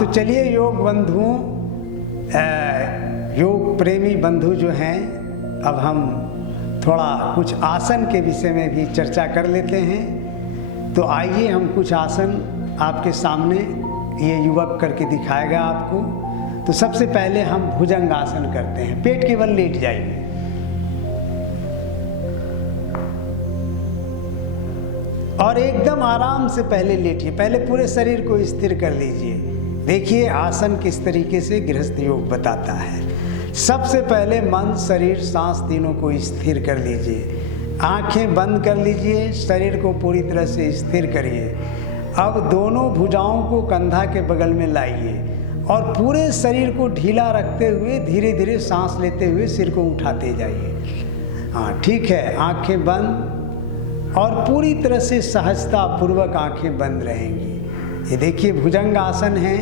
तो चलिए योग बंधुओं, योग प्रेमी बंधु जो हैं, अब हम थोड़ा कुछ आसन के विषय में भी चर्चा कर लेते हैं। तो आइए हम कुछ आसन आपके सामने ये युवक करके दिखाएगा आपको। तो सबसे पहले हम भुजंग आसन करते हैं। पेट के बल लेट जाइए, और एकदम आराम से पहले लेटिए। पहले पूरे शरीर को स्थिर कर लीजिए। देखिए आसन किस तरीके से गृहस्थ योग बताता है। सबसे पहले मन, शरीर, सांस तीनों को स्थिर कर लीजिए। आंखें बंद कर लीजिए, शरीर को पूरी तरह से स्थिर करिए। अब दोनों भुजाओं को कंधा के बगल में लाइए और पूरे शरीर को ढीला रखते हुए धीरे धीरे सांस लेते हुए सिर को उठाते जाइए। हाँ ठीक है, आंखें बंद और पूरी तरह से सहजता पूर्वक आंखें बंद रहेंगी। ये देखिए भुजंग आसन है।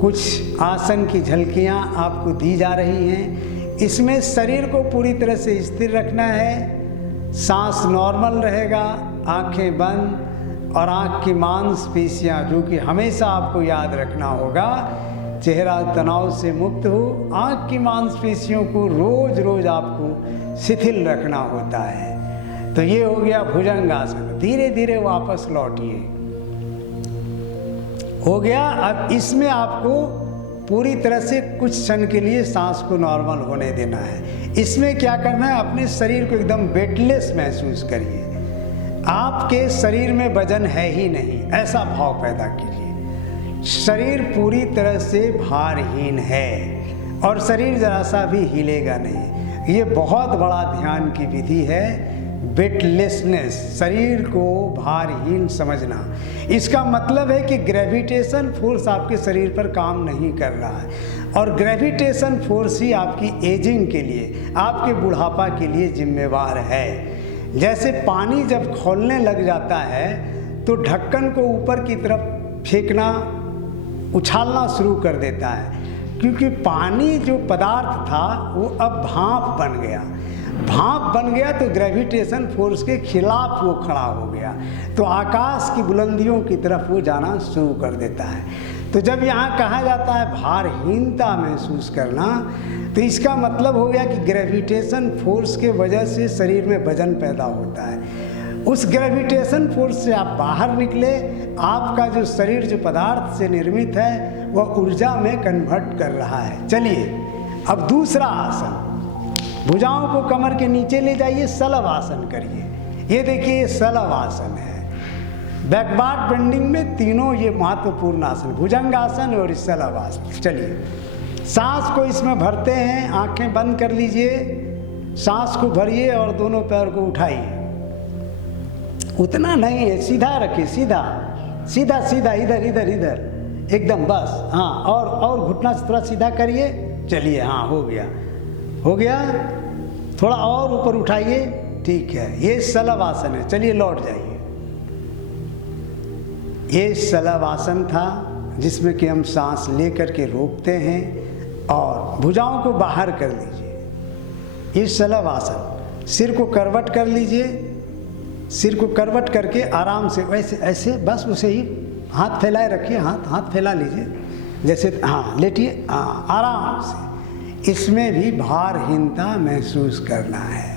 कुछ आसन की झलकियाँ आपको दी जा रही हैं। इसमें शरीर को पूरी तरह से स्थिर रखना है, सांस नॉर्मल रहेगा, आंखें बंद, और आँख की मांसपेशियाँ, जो कि हमेशा आपको याद रखना होगा, चेहरा तनाव से मुक्त हो। आँख की मांसपेशियों को रोज रोज आपको शिथिल रखना होता है। तो ये हो गया भुजंग आसन। धीरे धीरे वापस लौटिए। हो गया। अब इसमें आपको पूरी तरह से कुछ क्षण के लिए सांस को नॉर्मल होने देना है। इसमें क्या करना है, अपने शरीर को एकदम वेटलेस महसूस करिए। आपके शरीर में वजन है ही नहीं, ऐसा भाव पैदा कीजिए। शरीर पूरी तरह से भारहीन है और शरीर जरा सा भी हिलेगा नहीं। ये बहुत बड़ा ध्यान की विधि है। वेटलेसनेस, शरीर को भारहीन समझना। इसका मतलब है कि ग्रेविटेशन फोर्स आपके शरीर पर काम नहीं कर रहा है, और ग्रेविटेशन फोर्स ही आपकी एजिंग के लिए, आपके बुढ़ापा के लिए जिम्मेवार है। जैसे पानी जब खौलने लग जाता है तो ढक्कन को ऊपर की तरफ फेंकना, उछालना शुरू कर देता है, क्योंकि पानी जो पदार्थ था वो अब भाप बन गया। भाप बन गया तो ग्रेविटेशन फोर्स के खिलाफ वो खड़ा हो गया, तो आकाश की बुलंदियों की तरफ वो जाना शुरू कर देता है। तो जब यहाँ कहा जाता है भारहीनता महसूस करना, तो इसका मतलब हो गया कि ग्रेविटेशन फोर्स के वजह से शरीर में वजन पैदा होता है। उस ग्रेविटेशन फोर्स से आप बाहर निकले, आपका जो शरीर जो पदार्थ से निर्मित है वह ऊर्जा में कन्वर्ट कर रहा है। चलिए अब दूसरा आसन, भुजाओं को कमर के नीचे ले जाइए, सलव आसन करिए। ये देखिए ये सलव आसन है। बैकवर्ड बेंडिंग में तीनों ये महत्वपूर्ण आसन, भुजंग आसन और सलव आसन। चलिए सांस को इसमें भरते हैं। आंखें बंद कर लीजिए, सांस को भरिए और दोनों पैर को उठाइए। उतना नहीं है, सीधा रखिए, सीधा सीधा सीधा, इधर इधर इधर एकदम, बस। हाँ, और घुटना से थोड़ा सीधा करिए। चलिए, हाँ हो गया, हो गया। थोड़ा और ऊपर उठाइए। ठीक है, ये सलव आसन है। चलिए लौट जाइए। ये सलव आसन था जिसमें कि हम सांस लेकर के रोकते हैं और भुजाओं को बाहर कर लीजिए। ये सलव आसन। सिर को करवट कर लीजिए। सिर को करवट करके आराम से वैसे ऐसे, बस उसे ही हाथ फैलाए रखिए। हाथ फैला लीजिए जैसे, हाँ लेटिए, हाँ आराम से। इसमें भी भारहीनता महसूस करना है।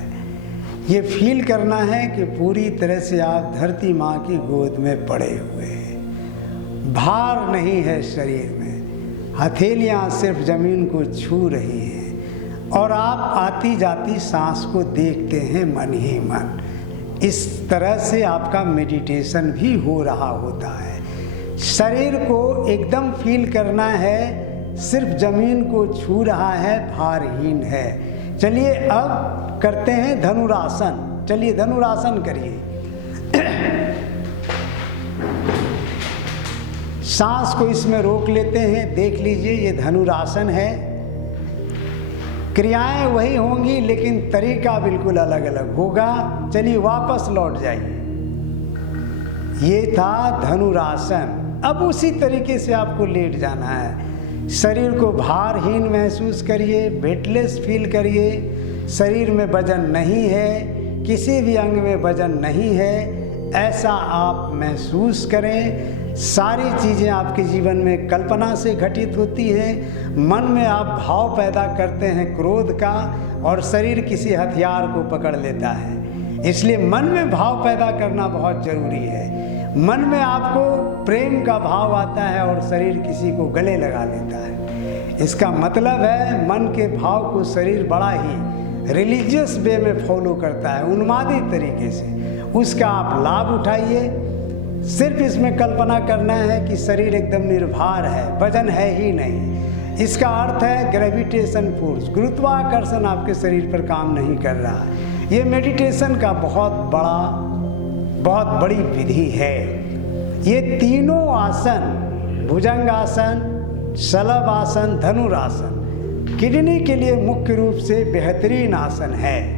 ये फील करना है कि पूरी तरह से आप धरती माँ की गोद में पड़े हुए हैं। भार नहीं है शरीर में, हथेलियाँ सिर्फ जमीन को छू रही हैं और आप आती जाती सांस को देखते हैं मन ही मन। इस तरह से आपका मेडिटेशन भी हो रहा होता है। शरीर को एकदम फील करना है, सिर्फ जमीन को छू रहा है, भारहीन है। चलिए अब करते हैं धनुरासन। चलिए धनुरासन करिए। सांस को इसमें रोक लेते हैं। देख लीजिए ये धनुरासन है। क्रियाएं वही होंगी लेकिन तरीका बिल्कुल अलग अलग होगा। चलिए वापस लौट जाइए। ये था धनुरासन। अब उसी तरीके से आपको लेट जाना है। शरीर को भारहीन महसूस करिए, वेटलेस फील करिए। शरीर में वजन नहीं है, किसी भी अंग में वजन नहीं है, ऐसा आप महसूस करें। सारी चीज़ें आपके जीवन में कल्पना से घटित होती हैं। मन में आप भाव पैदा करते हैं क्रोध का, और शरीर किसी हथियार को पकड़ लेता है। इसलिए मन में भाव पैदा करना बहुत ज़रूरी है। मन में आपको प्रेम का भाव आता है और शरीर किसी को गले लगा लेता है। इसका मतलब है मन के भाव को शरीर बड़ा ही रिलीजियस वे में फॉलो करता है, उन्मादी तरीके से। उसका आप लाभ उठाइए। सिर्फ इसमें कल्पना करना है कि शरीर एकदम निर्भार है, वजन है ही नहीं। इसका अर्थ है ग्रेविटेशन फोर्स, गुरुत्वाकर्षण आपके शरीर पर काम नहीं कर रहा। ये मेडिटेशन का बहुत बड़ी विधि है। ये तीनों आसन, भुजंगासन, शलभासन, धनुरासन, किडनी के लिए मुख्य रूप से बेहतरीन आसन है।